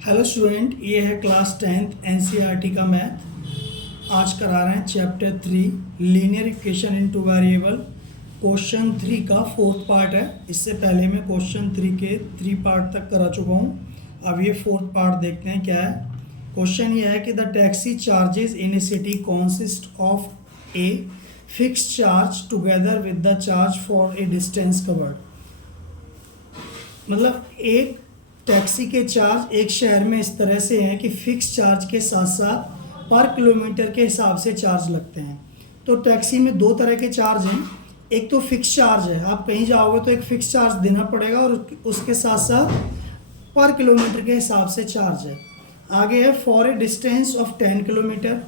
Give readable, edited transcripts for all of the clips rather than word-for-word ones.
Hello student, ये है class 10th NCERT का मैथ। आज करा रहे हैं chapter 3 linear equation in two variable. Question 3 का 4th पार्ट है। इससे पहले मैं क्वेश्चन 3 के 3 पार्ट तक करा चुका हूँ। अब ये 4th पार्ट देखते हैं क्या है। क्वेश्चन ये है कि the taxi charges in A city consist of a fix charge together with the charge for a distance covered. मतलब एक टैक्सी के चार्ज एक शहर में इस तरह से हैं कि फ़िक्स चार्ज के साथ साथ पर किलोमीटर के हिसाब से चार्ज लगते हैं। तो टैक्सी में दो तरह के चार्ज हैं। एक तो फिक्स चार्ज है, आप कहीं जाओगे तो एक फ़िक्स चार्ज देना पड़ेगा, और उसके साथ साथ पर किलोमीटर के हिसाब से चार्ज है। आगे है for a distance of 10 kilometre.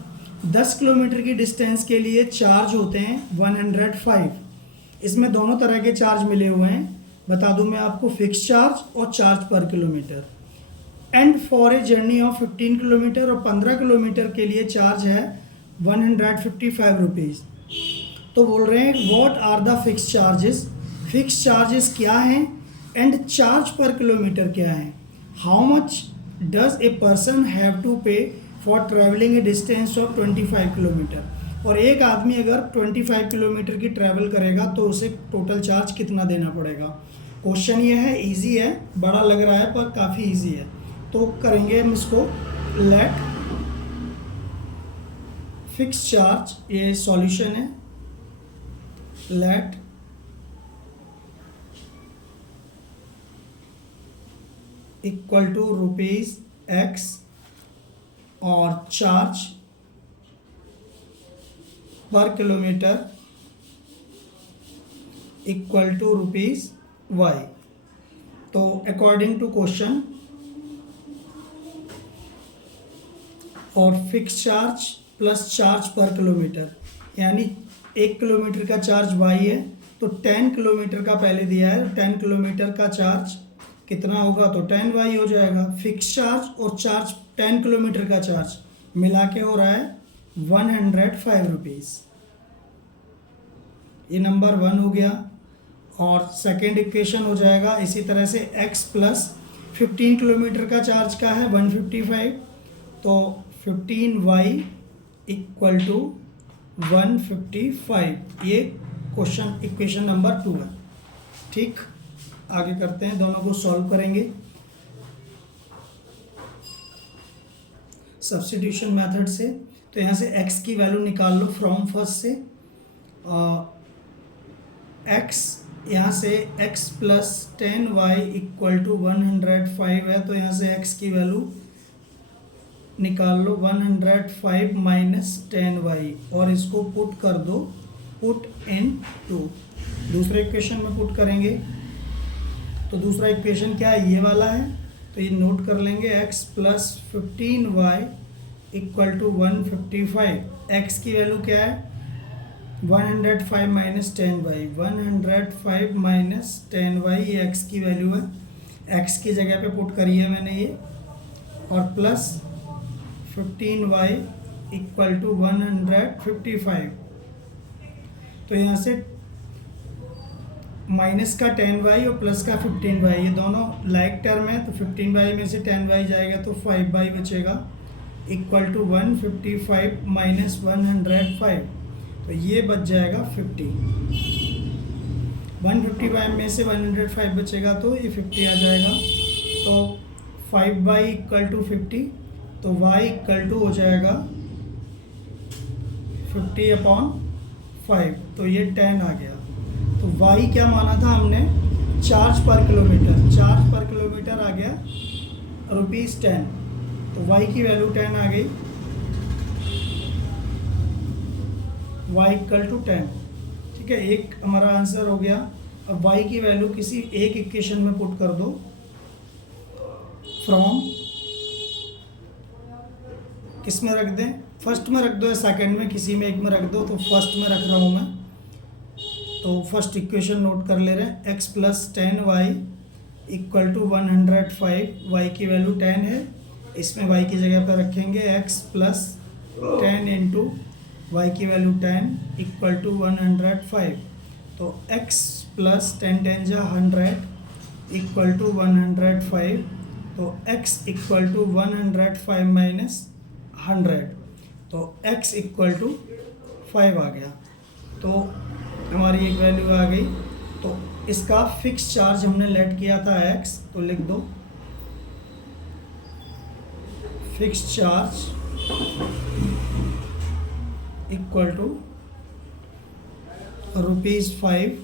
10 kilometre की डिस्टेंस के लिए चार्ज होते हैं 105। इसमें दोनों तरह के चार्ज मिले हुए हैं, बता दूं मैं आपको, फिक्स चार्ज और charge per kilometre. And for a journey of 15 kilometre और 15 किलोमीटर के लिए चार्ज है 155 रुपीज़। तो बोल रहे हैं what are the fix charges. Fix charges क्या हैं एंड चार्ज पर किलोमीटर क्या है। How much does a person have to pay for travelling a distance of 25 kilometre. और एक आदमी अगर 25 किलोमीटर की ट्रैवल करेगा तो उसे टोटल चार्ज कितना देना पड़ेगा। क्वेश्चन ये है, इजी है, बड़ा लग रहा है पर काफ़ी इजी है। तो करेंगे हम इसको। लेट फिक्स चार्ज, ये सॉल्यूशन है। Let equal to rupees x और charge per kilometre equal to rupees y. तो अकॉर्डिंग टू क्वेश्चन, और fix charge plus charge per kilometre, यानी 1 किलोमीटर का चार्ज वाई है, तो 10 किलोमीटर का पहले दिया है, 10 किलोमीटर का चार्ज कितना होगा, तो 10 वाई हो जाएगा। फिक्स चार्ज और चार्ज 10 किलोमीटर का चार्ज मिला के हो रहा है 105 रुपीज़। ये नंबर 1 हो गया। और सेकेंड इक्वेशन हो जाएगा इसी तरह से x प्लस 15 किलोमीटर का चार्ज का है 155, तो 15y इक्वल टू 155। ये क्वेश्चन इक्वेशन नंबर 2 है। ठीक, आगे करते हैं, दोनों को सॉल्व करेंगे सब्स्टिट्यूशन मेथड से। तो यहाँ से x की वैल्यू निकाल लो फ्रॉम फर्स्ट से। x यहाँ से x plus 10y equal to 105 है, तो यहाँ से x की वैल्यू निकाल लो 105 माइनस 10y, और इसको पुट कर दो, पुट इन टू दूसरे इक्वेशन में पुट करेंगे। तो दूसरा इक्वेशन क्या है, ये वाला है, तो ये नोट कर लेंगे। x plus 15y equal to 155। x की वैल्यू क्या है, 105 माइनस 10y, 105 माइनस 10y, ये x की वैल्यू है। x की जगह पे पुट करी है मैंने ये, और प्लस 15y इक्वल टू 155। तो यहाँ से माइनस का 10y और प्लस का 15y, ये दोनों लाइक टर्म है, तो 15y में से 10y जाएगा तो 5y बचेगा, इक्वल टू 155 माइनस 105, तो ये बच जाएगा 50। 155 में से 105 बचेगा तो ये 50 आ जाएगा। तो 5y इक्वल टू 50, तो y इक्वल टू हो जाएगा 50/5, तो ये 10 आ गया। तो y क्या माना था हमने, charge per kilometre, charge per kilometre आ गया ₹10, तो y की वैल्यू 10 आ गई, y इक्वल टू 10। ठीक है, एक हमारा आंसर हो गया। अब y की वैल्यू किसी एक इक्वेशन में पुट कर दो, फ्रॉम, किस में रख दें, फर्स्ट में रख दो या सेकंड में, किसी में एक में रख दो। तो फर्स्ट में रख रहा हूँ मैं, तो फर्स्ट इक्वेशन नोट कर ले रहे हैं। x plus 10y equal to 105, y की वैल्यू 10 है, इसमें y की जगह पर रखेंगे x प्लस 10 इंटू y की वैल्यू 10 इक्वल टू 105। तो x प्लस 10 10 जा 100 इक्वल टू 105, तो x इक्वल टू 105 माइनस 100, तो x इक्वल टू 5 आ गया। तो हमारी एक वैल्यू आ गई। तो इसका फिक्स चार्ज हमने लेट किया था x, तो लिख दो fix charge equal to ₹5,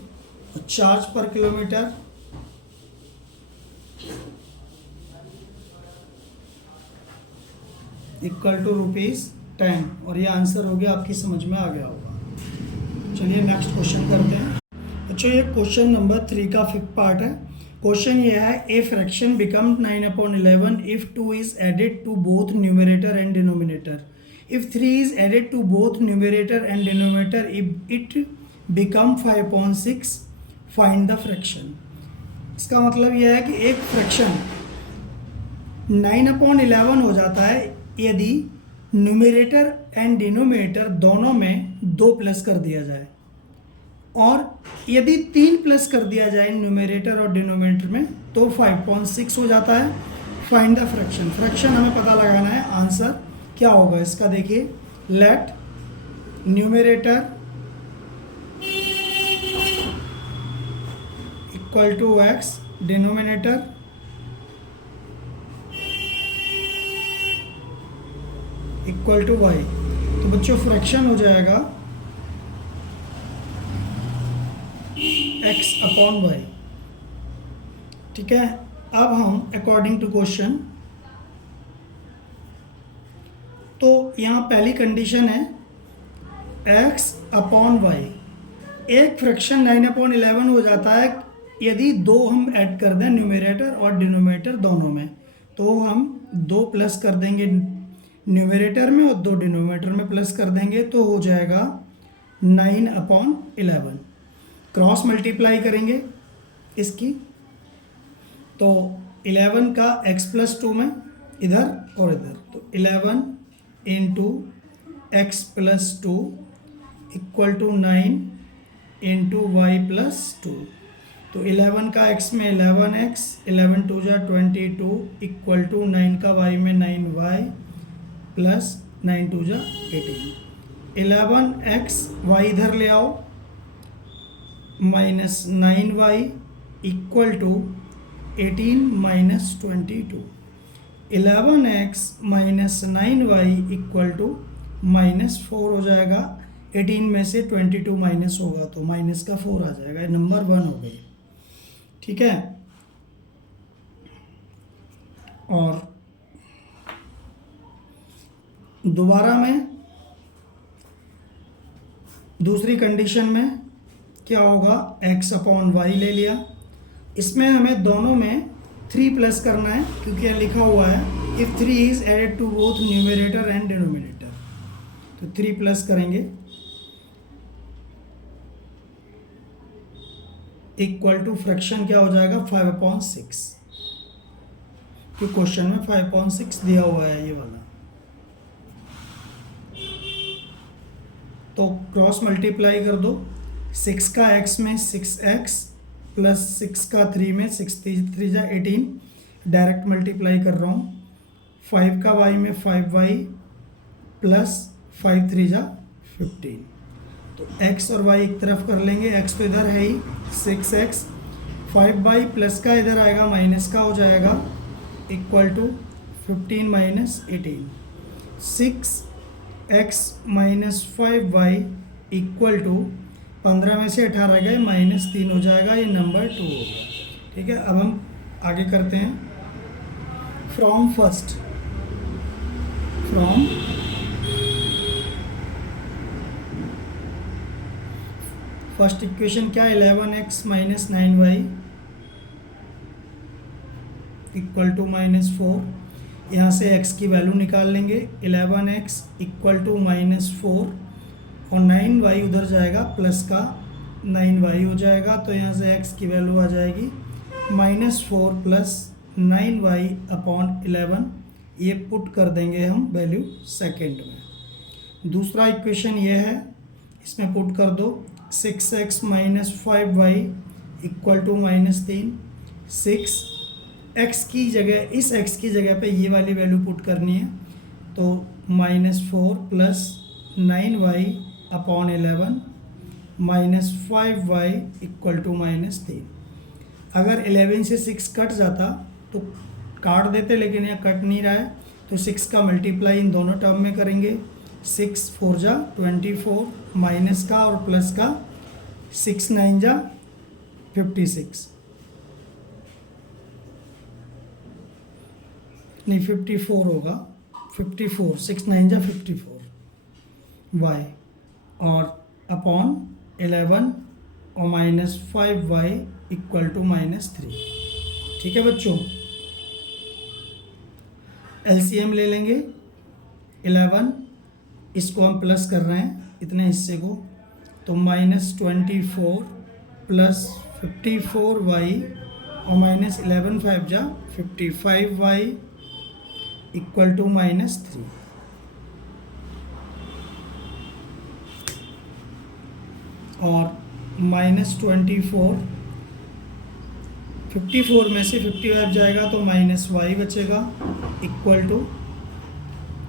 charge per kilometre equal to ₹10, और ये आंसर हो गया, आपकी समझ में आ गया होगा। चलिए नेक्स्ट क्वेश्चन करते हैं। अच्छा, ये क्वेश्चन नंबर 3 का फिफ्थ पार्ट है। क्वेश्चन ये है, a fraction become 9/11 if 2 is added to both numerator and denominator. If 3 is added to both numerator and denominator it become 5/6, find the fraction. इसका मतलब यह है कि एक फ्रैक्शन 9/11 हो जाता है यदि न्यूमरेटर एंड डिनोमिनेटर दोनों में 2 प्लस कर दिया जाए, और यदि 3 प्लस कर दिया जाए न्यूमरेटर और डिनोमिनेटर में तो 5/6 हो जाता है। Find the fraction. फ्रैक्शन हमें पता लगाना है, आंसर क्या होगा इसका। देखिए, let numerator equal to x, denominator equal to y। तो बच्चों फ्रैक्शन हो जाएगा x/y। ठीक है, अब हम अकॉर्डिंग टू क्वेश्चन, तो यहाँ पहली कंडीशन है x/y। एक फ्रैक्शन 9/11 हो जाता है यदि 2 हम ऐड कर दें न्यूमरेटर और डिनोमिनेटर दोनों में, तो हम 2 प्लस कर देंगे न्यूमरेटर में और 2 डिनोमिनेटर में प्लस कर देंगे, तो हो जाएगा 9/11। क्रॉस मल्टीप्लाई करेंगे इसकी, तो 11 का x+2 में इधर और इधर, तो 11 into x+2 equal to 9 into y+2। तो 11 का x में 11x, 11 2 जा 22 इक्वल टू 9 का y में 9y प्लस 9 2 जा 18। 11x y इधर ले आओ, minus 9y equal to 18 minus 22। 11x minus 9y equal to -4 हो जाएगा। 18 में से 22 माइनस होगा तो माइनस का 4 आ जाएगा, नंबर 1 हो गई। ठीक है, और दोबारा में दूसरी कंडीशन में क्या होगा, x/y ले लिया। इसमें हमें दोनों में 3 प्लस करना है, क्योंकि यहाँ लिखा हुआ है if 3 is added to both numerator and denominator, तो 3 प्लस करेंगे इक्वल टू फ्रैक्शन क्या हो जाएगा 5/6, क्योंकि क्वेश्चन में 5/6 दिया हुआ है ये वाला। तो क्रॉस मल्टीप्लाई कर दो, 6 का x में 6x प्लस 6 का 3 में 6 3 जा 18, डायरेक्ट मल्टीप्लाई कर रहा हूँ। 5 का y में 5y प्लस 5 3 जा 15, तो x और y एक तरफ कर लेंगे, x तो इधर है ही 6x, 5y प्लस का इधर आएगा माइनस का हो जाएगा equal to 15 minus 18। 6x minus 5y equal to 15 में से 18 गए -3 हो जाएगा, ये नंबर 2 होगा। ठीक है, अब हम आगे करते हैं। फ्रॉम फर्स्ट इक्वेशन क्या है, 11x minus 9y equal to -4। यहाँ से x की वैल्यू निकाल लेंगे, 11x इक्वल टू -4 और 9y उधर जाएगा, प्लस का 9y हो जाएगा, तो यहाँ से x की वैल्यू आ जाएगी -4 प्लस 9y अपॉन 11। ये पुट कर देंगे हम वैल्यू सेकेंड में। दूसरा इक्वेशन ये है, इसमें पुट कर दो 6x minus 5y equal to -3। 6 x की जगह, इस x की जगह पे ये वाली वैल्यू पुट करनी है, तो -4 plus 9y upon 11 minus 5y equal to -3। अगर 11 से 6 कट जाता तो काट देते, लेकिन यहाँ कट नहीं रहा है, तो 6 का मल्टीप्लाई इन दोनों टर्म में करेंगे। 6 4 जा 24, माइनस का और प्लस का 6 9 जा 56, नहीं 54 होगा, 54 6 9 जा 54 y और अपॉन 11 और -5y इक्वल टू -3। ठीक है बच्चों, एलसीएम ले लेंगे। 11 इसको हम प्लस कर रहे हैं इतने हिस्से को, तो -24 प्लस 54y और -11 5 जा 55y इक्वल टू -3। और -24 54 में से 55 जाएगा तो -y बचेगा इक्वल टू,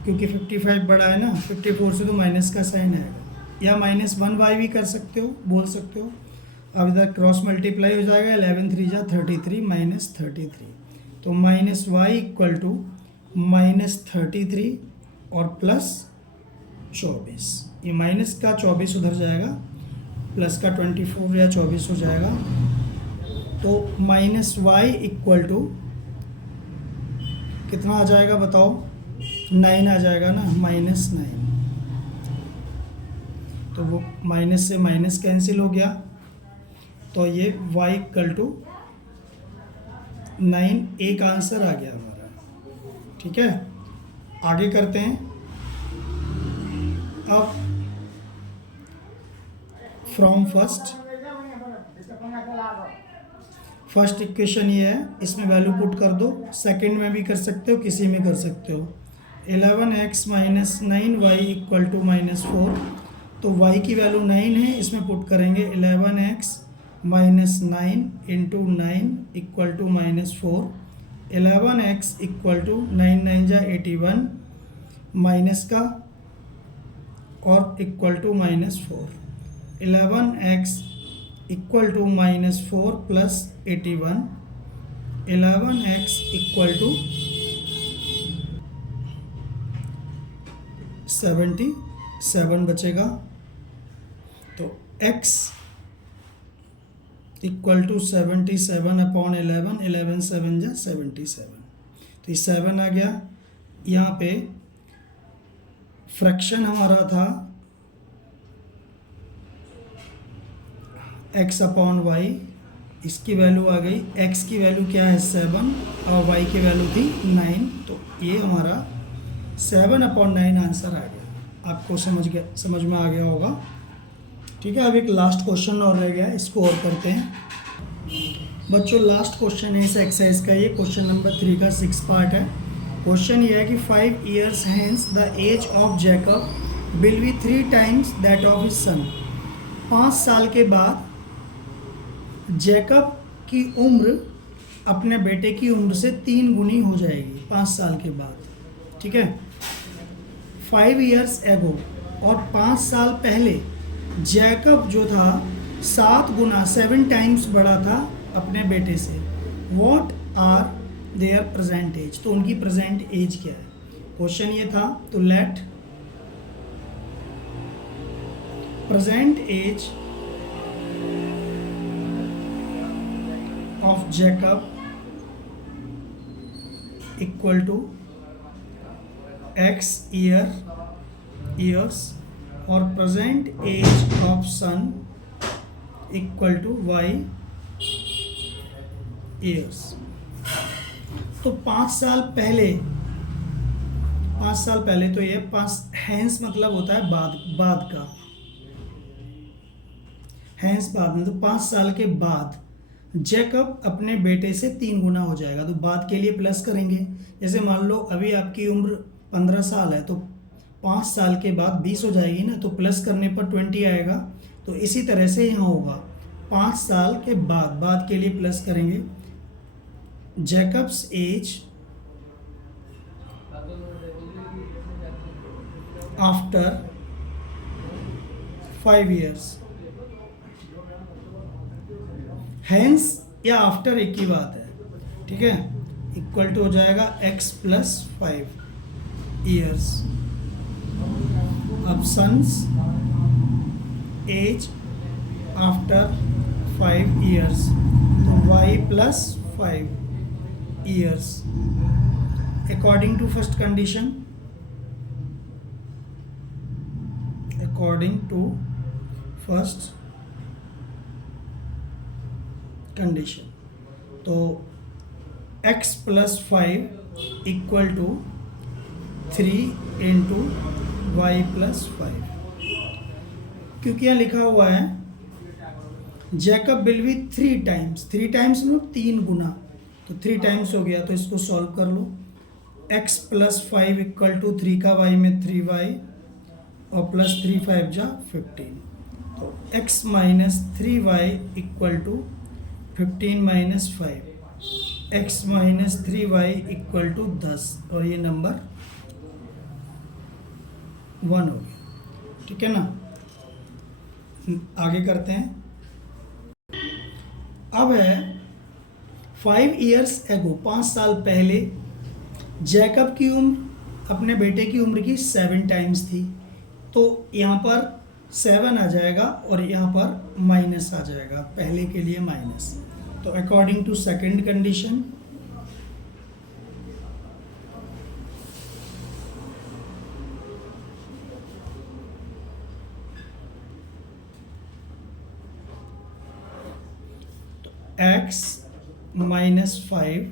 क्योंकि 55 बड़ा है ना 54 से, तो माइनस का साइन आएगा, या -1y भी कर सकते हो, बोल सकते हो। अब इधर क्रॉस मल्टीप्लाई हो जाएगा, 11 3 जा 33 -33, तो -y इक्वल टू -33 और प्लस 24, ये माइनस का 24 उधर जाएगा, प्लस का 24 या 24 हो जाएगा, तो -y इक्वल टू कितना आ जाएगा बताओ, 9 आ जाएगा ना, -9। तो वो माइनस से माइनस कैंसिल हो गया, तो ये y इक्वल टू 9 एक आंसर आ गया हमारा। ठीक है, आगे करते हैं। अब फ्रॉम फर्स्ट इक्वेशन ये है, इसमें वैल्यू पुट कर दो, सेकंड में भी कर सकते हो, किसी में कर सकते हो। 11x minus 9y equal to -4, तो y की वैल्यू 9 है, इसमें पुट करेंगे 11x minus 9 into 9 equal to -4। 11x equal to 9 9 जा 81 माइनस का और equal to -4। 11x equal to -4 plus 81, 11x equal to 77 बचेगा, तो x इक्वल टू 77 अपॉन 11, 11 7 जा 77, तो ये 7 आ गया। यहाँ पे फ्रैक्शन हमारा था x अपॉन y, इसकी वैल्यू आ गई, x की वैल्यू क्या है 7 और y की वैल्यू थी 9, तो ये हमारा 7 अपॉन 9 आंसर आ गया। आपको समझ में आ गया होगा। ठीक है, अब एक लास्ट क्वेश्चन और रह गया, इसको और करते हैं बच्चों। लास्ट क्वेश्चन है इस एक्सरसाइज का, ये क्वेश्चन नंबर 3 का 6 पार्ट है। क्वेश्चन ये है कि 5 years hence the age of Jacob will be 3 times that of his son. 5 साल के बाद जैकब की उम्र अपने बेटे की उम्र से 3 गुनी हो जाएगी 5 साल के बाद। ठीक है, 5 years ago, और 5 साल पहले जैकब जो था 7 गुना 7 times बड़ा था अपने बेटे से। What are their present age, तो उनकी प्रेजेंट एज क्या है, क्वेश्चन ये था। तो let present age of Jacob equal to x years और present age of son equal to y years। तो 5 साल पहले तो ये 5 हैंस मतलब होता है बाद का, हैंस बाद में, तो 5 साल के बाद जैकब अपने बेटे से 3 गुना हो जाएगा। तो बाद के लिए प्लस करेंगे, जैसे मान लो अभी आपकी उम्र 15 साल है, तो 5 साल के बाद 20 हो जाएगी ना, तो प्लस करने पर 20 आएगा। तो इसी तरह से यहाँ होगा, 5 साल के बाद के लिए प्लस करेंगे, Jacob's age after 5 years, hence या आफ्टर एक ही बात है, ठीक है, इक्वल टू हो जाएगा x प्लस 5 years। अब सन्स एज आफ्टर 5 years, तो y plus 5 years according to first condition, according to first condition. तो x plus 5 equal to 3 into y plus 5, क्योंकि यहाँ लिखा हुआ है Jacob will be 3 times, 3 times मतलब 3 गुना, तो 3 टाइम्स हो गया, तो इसको सॉल्व कर लो। x प्लस 5 इक्वल टू 3 का y में 3y और प्लस 3 5 जा 15, तो x minus 3y equal to 15 minus 5, x minus 3y equal to 10, और ये नंबर 1 हो गया, ठीक है ना। आगे करते हैं। अब है 5 years ago, 5 साल पहले जैकब की उम्र अपने बेटे की उम्र की 7 टाइम्स थी, तो यहाँ पर 7 आ जाएगा और यहाँ पर माइनस आ जाएगा, पहले के लिए माइनस। तो according to second condition, x minus 5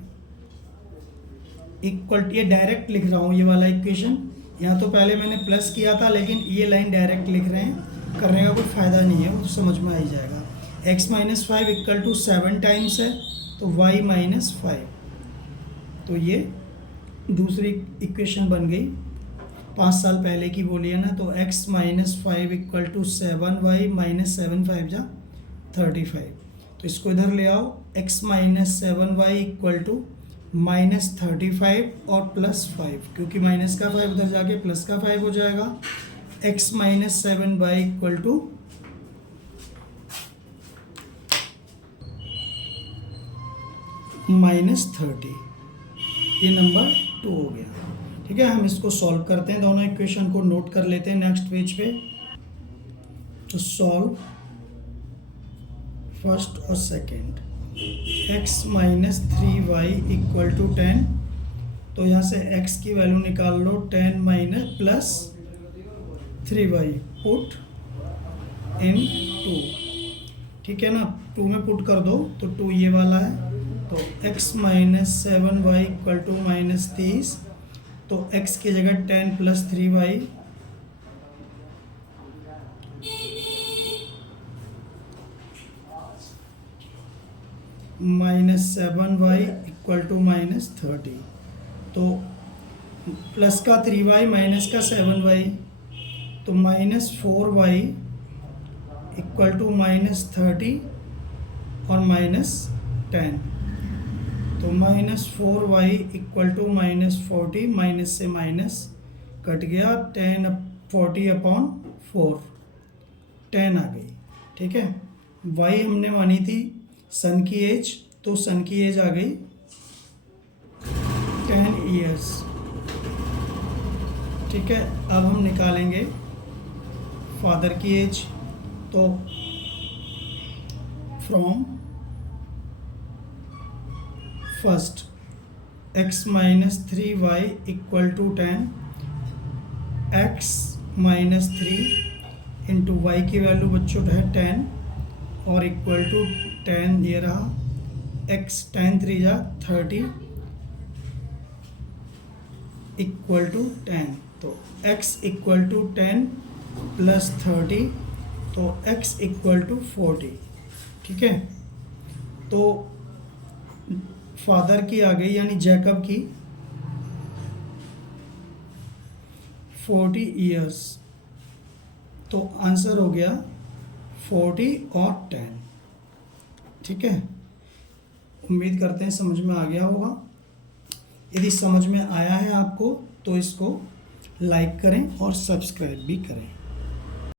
equal, ये डायरेक्ट लिख रहा हूँ ये वाला इक्वेशन, यहाँ तो पहले मैंने प्लस किया था, लेकिन ये लाइन डायरेक्ट लिख रहे हैं, करने का कोई फ़ायदा नहीं है, वो तो समझ में आ ही जाएगा। x minus 5 equal to 7 times है, तो y माइनस 5, तो ये दूसरी इक्वेशन बन गई, 5 साल पहले की बोली है ना, तो x minus 5 equal to 7y minus 7 5 जा 35, तो इसको इधर ले आओ, x minus 7y equal to minus 35 और प्लस 5, क्योंकि माइनस का 5 उधर जाके प्लस का 5 हो जाएगा, x minus 7y equal to minus 30, ये नंबर 2 हो गया, ठीक है। हम इसको सॉल्व करते हैं, दोनों इक्वेशन को नोट कर लेते हैं नेक्स्ट पेज पे। तो सॉल्व फर्स्ट और second, x minus 3y equal to 10, तो यहाँ से x की वैल्यू निकाल लो, 10 minus plus 3y put in 2, ठीक है ना, 2 में पुट कर दो तो 2 ये वाला है, तो x minus 7y equal to minus 30, तो x की जगह 10 plus 3y minus 7y equal to minus 30, तो प्लस का 3y माइनस का 7y, तो minus 4y equal to minus 30 और माइनस 10, तो minus 4y equal to minus 40, minus से माइनस कट गया, 40 अपॉन 4, 10 आ गई, ठीक है। y हमने मानी थी सन की एज, तो सन की एज आ गई 10 years, ठीक है। अब हम निकालेंगे फादर की एज, तो from first x minus 3y equal to 10, x minus 3 into y की वैल्यू बच्चों है 10 और इक्वल टू 10 ये रहा, x 10 3 जा 30 इक्वल टू 10, तो x इक्वल टू 10 प्लस 30, तो x इक्वल टू 40, ठीक है। तो फादर की आ गई यानी जैकब की 40 years, तो आंसर हो गया 40 और 10, ठीक है। उम्मीद करते हैं समझ में आ गया होगा। यदि समझ में आया है आपको तो इसको लाइक करें और सब्सक्राइब भी करें।